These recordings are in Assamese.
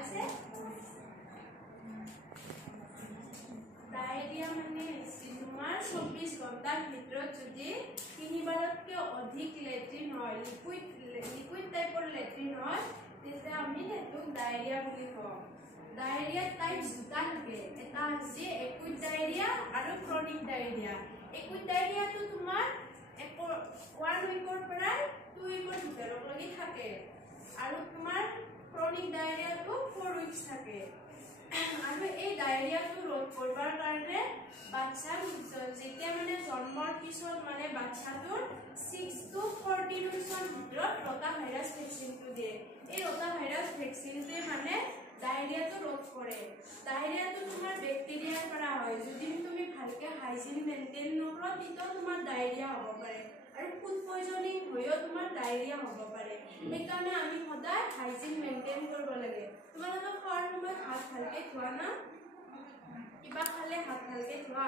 আছে ডায়েৰিয়া মানে তোমাৰ 24 ঘণ্টাৰ ভিতৰত যদি 3 বাৰতকৈ অধিক লেট্ৰিন হয় লিকুইড টাইপৰ লেট্ৰিন হয় তেতিয়া আমি এটোক ডায়েৰিয়া বুলি কওঁ ডায়েৰিয়া টাইপ দুটা থাকে এটা আছে একুইট ডায়েৰিয়া আৰু ক্ৰনিক ডায়েৰিয়া একুইট ডায়েৰিয়াটো তোমাৰ 1 উইকৰ পৰা 2 উইকৰ ভিতৰলৈকে থাকে আৰু তোমাৰ ক্ৰনিক ডায়েৰিয়াটো 4 উইকস থাকে আৰু এই ডায়েৰিয়াটো ৰোধ কৰিবৰ কাৰণে বাচ্চা যেতিয়া মানে জন্মৰ পিছত মানে বাচ্চাটোৰ 6 to 14 উইকসৰ ভিতৰত ৰটা ভাইৰাছ ভেকচিনটো দিয়ে এই ৰটা ভাইৰাছ ভেকচিনটোৱে মানে ডায়েৰিয়াটো ৰোধ কৰে ডায়েৰিয়াটো তোমাৰ বেক্টেৰিয়াৰ পৰা হয় যদি তুমি ভালকে হাইজিন মেইনটেইন নকৰা তেতিয়া তোমাৰ ডায়েৰিয়া হ'ব পাৰে আৰু ফুড পয়জনিং হৈও তোমাৰ ডায়েৰিয়া হ'ব পাৰে সেইকাৰণে আমি সদায় হাইজিন মেইনটেইন কৰিব লাগে তোমালোকে খোৱাৰ সময়ত হাত ভালকে ধোৱা না কিবা খালে হাত ভালকে ধোৱা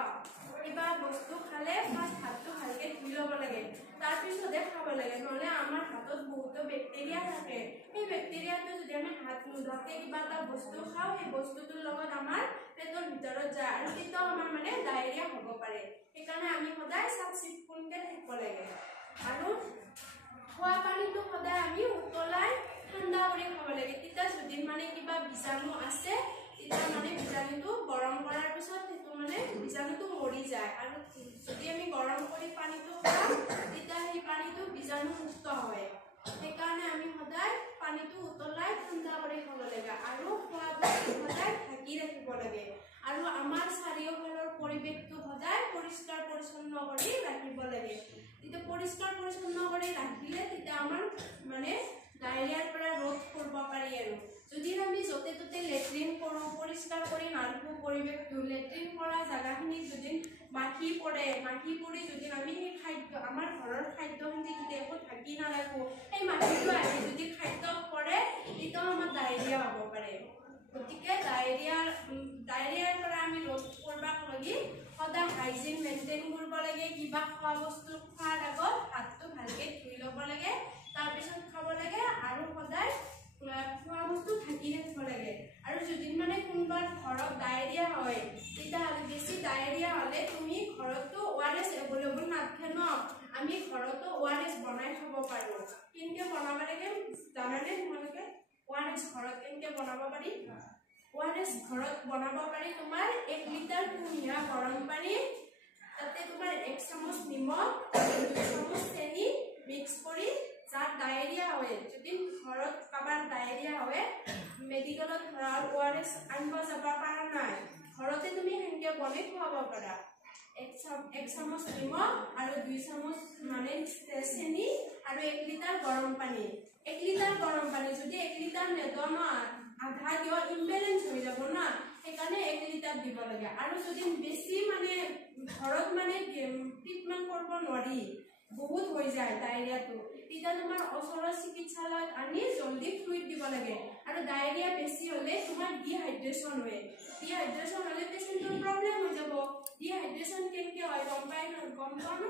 কিবা বস্তু খালে ফাৰ্ষ্ট হাতটো ভালকে ধুই ল'ব লাগে তাৰপিছতে খাব লাগে নহ'লে আমাৰ হাতত বহুতো বেক্টেৰিয়া থাকে সেই বেক্টেৰিয়াটো যদি আমি হাত নোধোৱাকে কিবা এটা বস্তু খাওঁ সেই বস্তুটোৰ লগত আমাৰ পেটৰ ভিতৰত যায় আৰু তেতিয়াও আমাৰ মানে ডায়েৰিয়া হ'ব পাৰে সেইকাৰণে আমি সদায় চাফ চিকুণকৈ থাকিব লাগে আৰু খোৱা পানীটো সদায় আমি উতলাই ঠাণ্ডা কৰি খাব লাগে তেতিয়া যদি মানে কিবা বীজাণু আছে তেতিয়া মানে বীজাণুটো গৰম কৰাৰ পিছত সেইটো মানে বীজাণুটো মৰি যায় আৰু যদি আমি গৰম কৰি পানীটো খাওঁ তেতিয়া সেই পানীটো বীজাণু মুক্ত হয় সেইকাৰণে আমি সদায় পানীটো উতলাই ঠাণ্ডা কৰি খাব লাগে আৰু খোৱা বস্তু সদায় ঢাকি ৰাখিব লাগে আৰু আমাৰ চাৰিওফালৰ পৰিৱেশটো সদায় পৰিষ্কাৰ পৰিচ্ছন্ন কৰি ৰাখিব লাগে তেতিয়া পৰিষ্কাৰ পৰিচ্ছন্ন কৰি ৰাখিলে তেতিয়া আমাৰ মানে ডায়েৰিয়াৰ পৰা ৰোধ কৰিব পাৰি আৰু যদি আমি য'তে ত'তে লেট্ৰিন কৰোঁ পৰিষ্কাৰ কৰি নাৰাখোঁ পৰিৱেশটো লেট্ৰিন কৰা জেগাখিনিত যদি মাখি পৰি যদি আমি সেই খাদ্য আমাৰ ঘৰৰ খাদ্যখিনি যদি একো ঢাকি নাৰাখোঁ সেই মাখিটো আহি যদি খাদ্য পৰে তেতিয়াও আমাৰ ডায়েৰিয়া হ'ব পাৰে গতিকে ডায়েৰিয়াৰ পৰা আমি ৰোধ কৰিব লাগি সদায় হাইজিন মেইনটেইন কৰিব লাগে কিবা খোৱা বস্তু খোৱাৰ আগত হাতটো ভালকৈ ধুই ল'ব লাগে তাৰপিছত খাব লাগে আৰু সদায় খোৱা বস্তু ঢাকি ৰাখিব লাগে আৰু যদি মানে কোনোবা ঘৰত ডায়েৰিয়া হয় তেতিয়াহ'লে বেছি ডায়েৰিয়া হ'লে তুমি ঘৰতো ORS এভেইলেবল নাথাকে ন আমি ঘৰতো ORS বনাই খাব পাৰোঁ কেনেকৈ বনাব লাগে জানানে তোমালোকে ORS ঘৰত কেনেকৈ বনাব পাৰি ORS ঘৰত বনাব পাৰি তোমাৰ 1 লিটাৰ কুহুমীয়া গৰম পানী তাতে তোমাৰ 1 চামুচ নিমখ 2 চামুচ চেনি মিক্স কৰি যাৰ ডায়েৰিয়া হয় যদি ঘৰত কাৰোবাৰ ডায়েৰিয়া হয় মেডিকেলত ধৰা ORS আনিব যাব পৰা নাই ঘৰতে তুমি সেনেকৈ বনাই খুৱাব পাৰা 1 চামুচ নিমখ আৰু 2 চামুচ মানে চেনি আৰু 1 লিটাৰ গৰম পানী 1 লিটাৰ গৰম পানী যদি 1 লিটাৰ নেদোৱা ন আধা দিও ইমবেলেঞ্চ হৈ যাব না সেইকাৰণে 1 লিটাৰ দিব লাগে আৰু যদি বেছি মানে ঘৰত মানে ট্ৰিটমেণ্ট কৰিব নোৱাৰি বহুত হৈ যায় ডায়েৰিয়াটো তেতিয়া তোমাৰ ওচৰৰ চিকিৎসালয়ত আনি জলদি ফ্লুইড দিব লাগে আৰু ডায়েৰিয়া বেছি হ'লে তোমাৰ ডিহাইড্ৰেশ্যন হয় ডিহাইড্ৰেশ্যন হ'লে পেচেণ্টৰ প্ৰব্লেম হৈ যাব ডিহাইড্ৰেশ্যন কেনেকৈ হয় গম পোৱা ন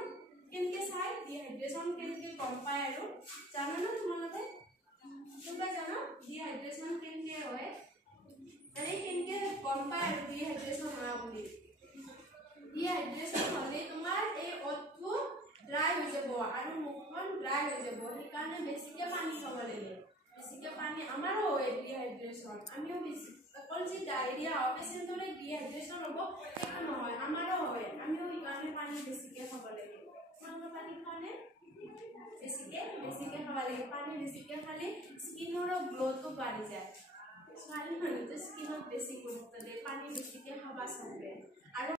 কেনেকৈ চাই ডিহাইড্ৰেশ্যন কেনেকৈ গম পায় আৰু জানা ন তোমালোকে কোনোবাই জানো ডিহাইড্ৰেশ্যন কেনেকৈ হয় মানে কেনেকৈ গম পায় আৰু ডিহাইড্ৰেশ্যন হোৱা বুলি ডিহাইড্ৰেশ্যন হ'লে তোমাৰ এই অ'টটো ড্ৰাই হৈ যাব আৰু মুখখন ড্ৰাই হৈ যাব সেইকাৰণে বেছিকৈ পানী খাব লাগে বেছিকৈ পানী আমাৰো হয় ডিহাইড্ৰেশ্যন আমিও বেছি অকল যি ডায়েৰিয়া হয় পেচেণ্টৰে ডিহাইড্ৰেশ্যন হ'ব সেইটো নহয় আমাৰো হয় আমিও সেইকাৰণে পানী বেছিকৈ খাব লাগে তোমালোকে পানী খোৱানে বেছিকৈ খাব লাগে পানী বেছিকৈ খালে স্কিনৰো গ্ল'টো বাঢ়ি যায় ছোৱালী মানুহটো স্কিনত বেছি গুৰুত্ব দিয়ে পানী বেছিকৈ খাব চাবে আৰু